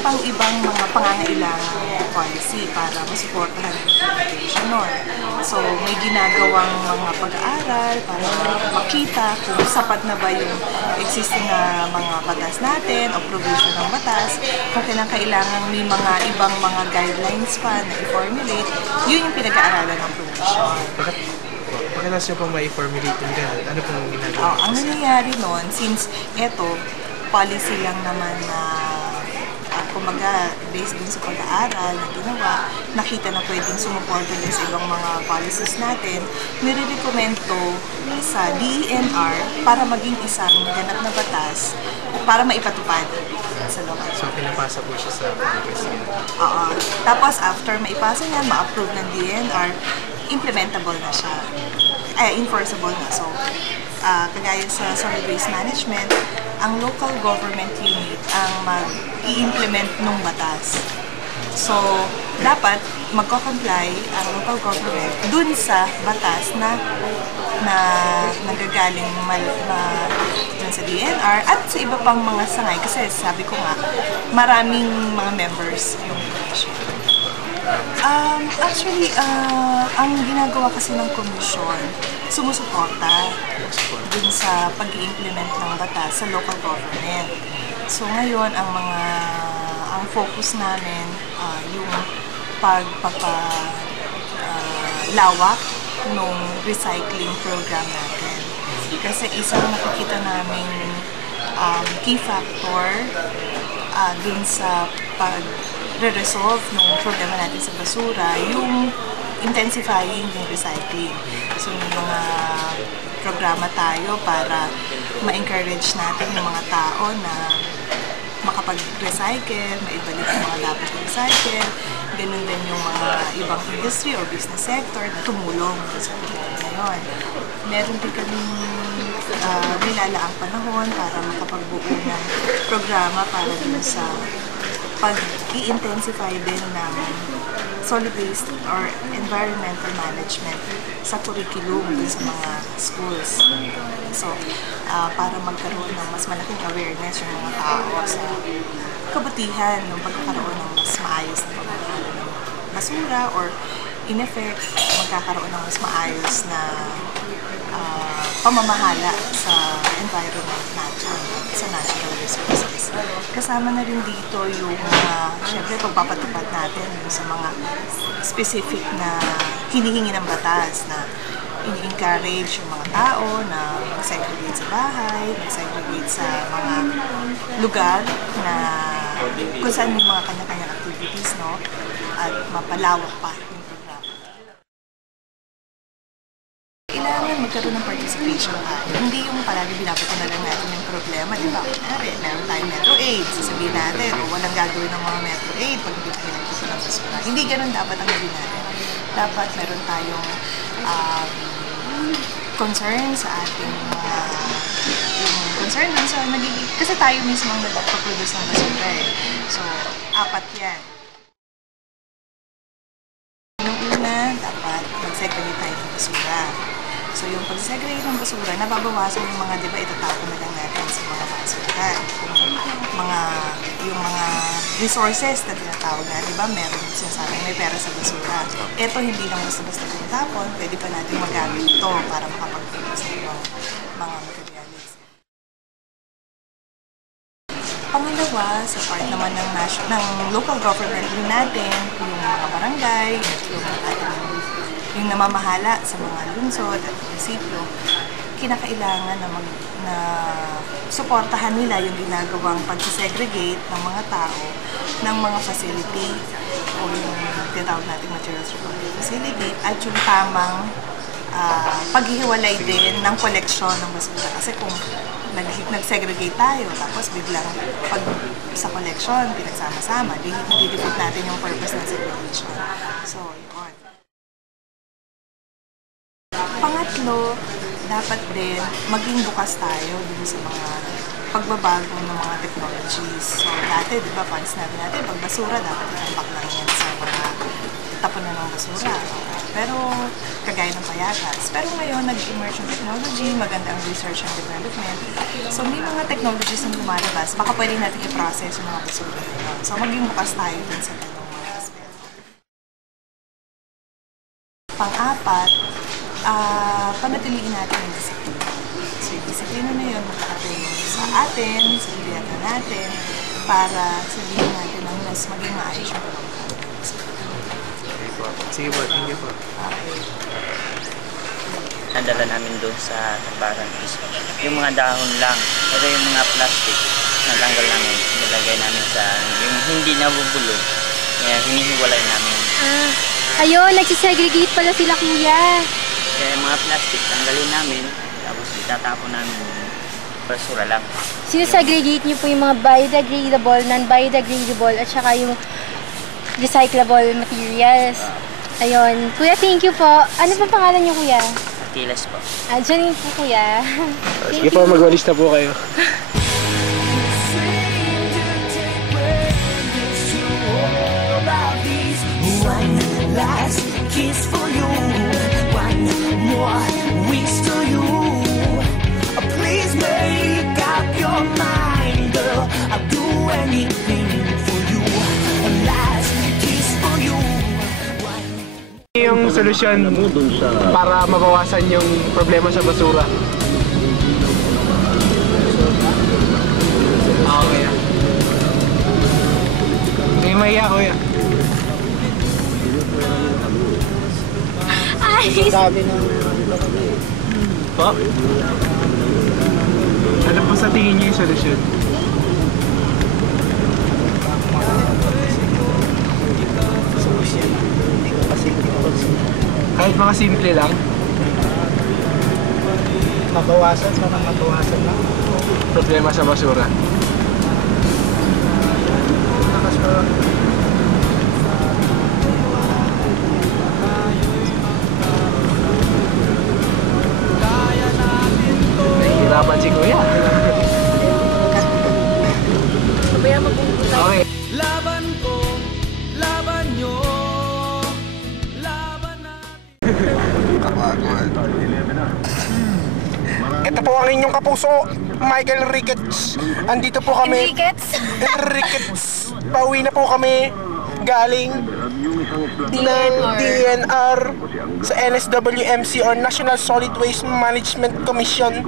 pang ibang mga pangangailangang policy para masuportahan ang implementation nun. So, may ginagawang mga pag-aaral para makita kung sapat na ba yung existing na mga batas natin o provision ng batas, kung kailangan may mga ibang mga guidelines pa na i-formulate, yun yung pinag-aaralan ng provision. Pakilas nyo pong ma-formulate yung ganun. Ano pong ginagawa? Ang nangyayari nun, since eto, policy lang naman na kumaga, based dun sa pag-aaral na ginawa, nakita na pwedeng sumuporta din sa ibang mga policies natin, nire-recommendo sa DENR para maging isang ganap na batas para maipatupad sa lokal. So, pinapasa po siya sa Congress. Oo. Tapos, after maipasa niyan, ma-approve ng DENR, implementable na siya. Enforceable na. So, kagaya sa solid waste management, ang local government unit ang mag-i-implement ng batas. So, dapat magko-comply ang local government dun sa batas na nagagaling dun sa DNR at sa iba pang mga sangay. Kasi sabi ko nga, maraming mga members yung commission. Actually, ang ginagawa kasi ng komisyon, sumusuporta dun sa pag-i-implement ng batas sa local government. So ngayon, ang focus namin yung pagpapalawak ng recycling program natin. Kasi isang nakikita namin key factor dun sa pag-resolve ng problema natin sa basura, yung intensifying yung recycling. So, may mga programa tayo para ma-encourage natin yung mga tao na makapag-recycle, maibalik yung mga dapat recycle. Ganun din yung mga ibang industry or business sector na tumulong sa programa na yun. Meron din kaming nilalaang panahon para makapagbuo ng programa para dun sa pag-i-intensify din ng solid waste or environmental management sa curriculum dun sa mga schools. So, para magkaroon ng mas malaking awareness yung mga tao sa kabutihan ng pagkakaroon ng mas maayos na pamamahala ng basura or in effect, magkakaroon ng mas maayos na pamamahala sa environment natin, sa natural resources. Kasama na rin dito yung syempre pagpapatupad natin sa mga specific na hinihingi ng batas na ini-encourage yung mga tao na mag-segregate sa bahay, mag-segregate sa mga lugar na kung saan may mga kanya-kanyang activities, no? At mapalawak pa yung programa. Kailangan magkaroon ng participation tayo. Hindi yung palagi binabato na lang natin yung problema. Di ba? Kunwari, meron tayong Metro Aid. Sasabihin natin, o walang gagawin ng mga Metro Aid pag hindi tayo nagpuso ng basura. Hindi ganun dapat ang gawin natin. Dapat meron tayong concern sa ating concern dun sa nagiging... Kasi tayo mismo ang nagpaproduce ng basura eh. So, 4 yan. Nung una, dapat mag-segregate tayo ng basura. So, yung pag-segregate ng basura, nababawasan yung mga, di ba, itatapon na lang natin sa mga basurahan. Yung mga resources na tinatawag na, di ba, meron sinasabing may pera sa basura. Ito, hindi lang basta-basta tinatapon, pwede pa natin magamit ito para makapag-produce ng mga materials. Pangalawa, sa part naman ng local government din natin, yung mga barangay, yung namamahala sa mga lungsod at munisipyo, kinakailangan na suportahan nila yung ginagawang pag-segregate ng mga tao ng mga facility o yung tinatawag nating materials recovery facility at yung tamang paghihiwalay din ng koleksyon ng basura. Kasi kung nag-segregate tayo, tapos biglang pag sa collection, pinagsama-sama, hindi-defeat natin yung purpose ng segregation. So, yun. Pangatlo, dapat din maging bukas tayo dun sa mga pagbabago ng mga technologies. So, dati, di ba, pag sinabi natin, pag basura, dapat i-unpack lang yan sa mga tapunan ng basura. pero kagaya ng payatas. Pero ngayon, nag-emerge yung technology, maganda ang research and development. So may mga technologies na lumalabas, baka pwede natin i-process yung mga basura nila. So maging bukas tayo dun sa ganung mga aspeto. Pang-apat, panatiliin natin yung disiplina. So yung disiplina na yun, makakatulong sa atin, sa pilihan natin, para sabihin natin ang mas maging maayos yung pagkakataon. Sige po, thank you po. Okay. Nadala namin doon sa tambaran is yung mga dahon lang. Pero yung mga plastic, natanggal namin, nilagay namin sa yung hindi nabubulog. Kaya hinihiwalay namin. Ayun, nagsisegregate pala sila kuya. Kaya yung mga plastic, tanggalin namin, tapos itatapon namin yung basura lang. Sinesegregate niyo po yung mga biodegradable, non-biodegradable, at saka yung recyclable materials. Ayun. Kuya, thank you po. Ano pa pangalan niyo, kuya? Atilas po. Janine po, kuya. Sige po, mag-walis na po kayo. One last kiss for you, one more wish to you. Please make up your mind, girl. I'll do anything for you. A last kiss for you. Yung solusyon para mabawasan yung problema sa basura. Okay. Hindi maiya, kuya. Ay! Po? Ano po sa tingin niyo yung solusyon? Kahit mga simple lang? Mabawasan, parang mabawasan lang. Problema sa basura. Nahihirapan si kuya. Okay. Laban ko, laban nyo, laban natin. Ito po ang inyong kapuso, Michael Ricketts. Andito po kami. Ricketts. Pauwi na po kami galing ng DNR sa NSWMC or National Solid Waste Management Commission.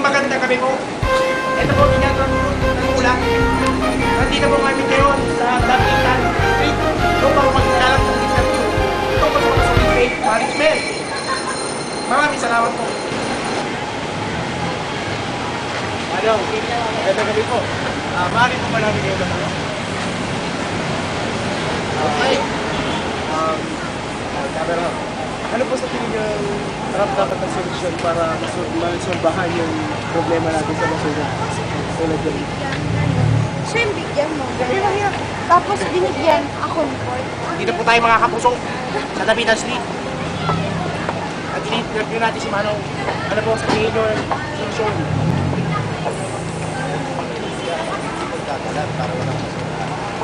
Magandang gabi po. Ito po ginagawa ng ulang. Nandito po kami ngayon sa Dapitan Street. Doon pa magkakalap ng interview. Ito po sa Solid Waste Management. Maraming salamat po. Ano? Magandang gabi po. Maaari po ba namin kayo na okay. Camera. Ano po sa tingin niyo dapat ang solusyon para masolbahan yung problema natin sa basura? Tulad yan. Siya yung bigyan mo. Tapos binigyan ako. Dito po tayo mga kapuso sa Dapitan Street. At in-interview natin si Manong. Ano po sa tingin niyo ang solusyon?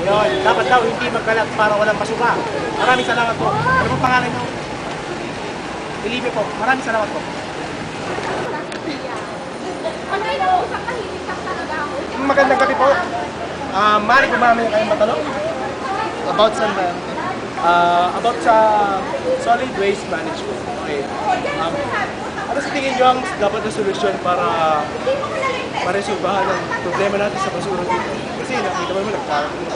Yun, dapat daw hindi magkalat para walang basura. Maraming salamat po. Ano po pangalan niyo? Felipe po. Maraming salamat po. Magandang gabi po. Maaari po ba kayong matanong? About sa about sa solid waste management. Okay. Ano sa tingin nyo ang dapat na solusyon para maresolbahan ang problema natin sa basura dito? Kasi nakita mo naman, nagkaroon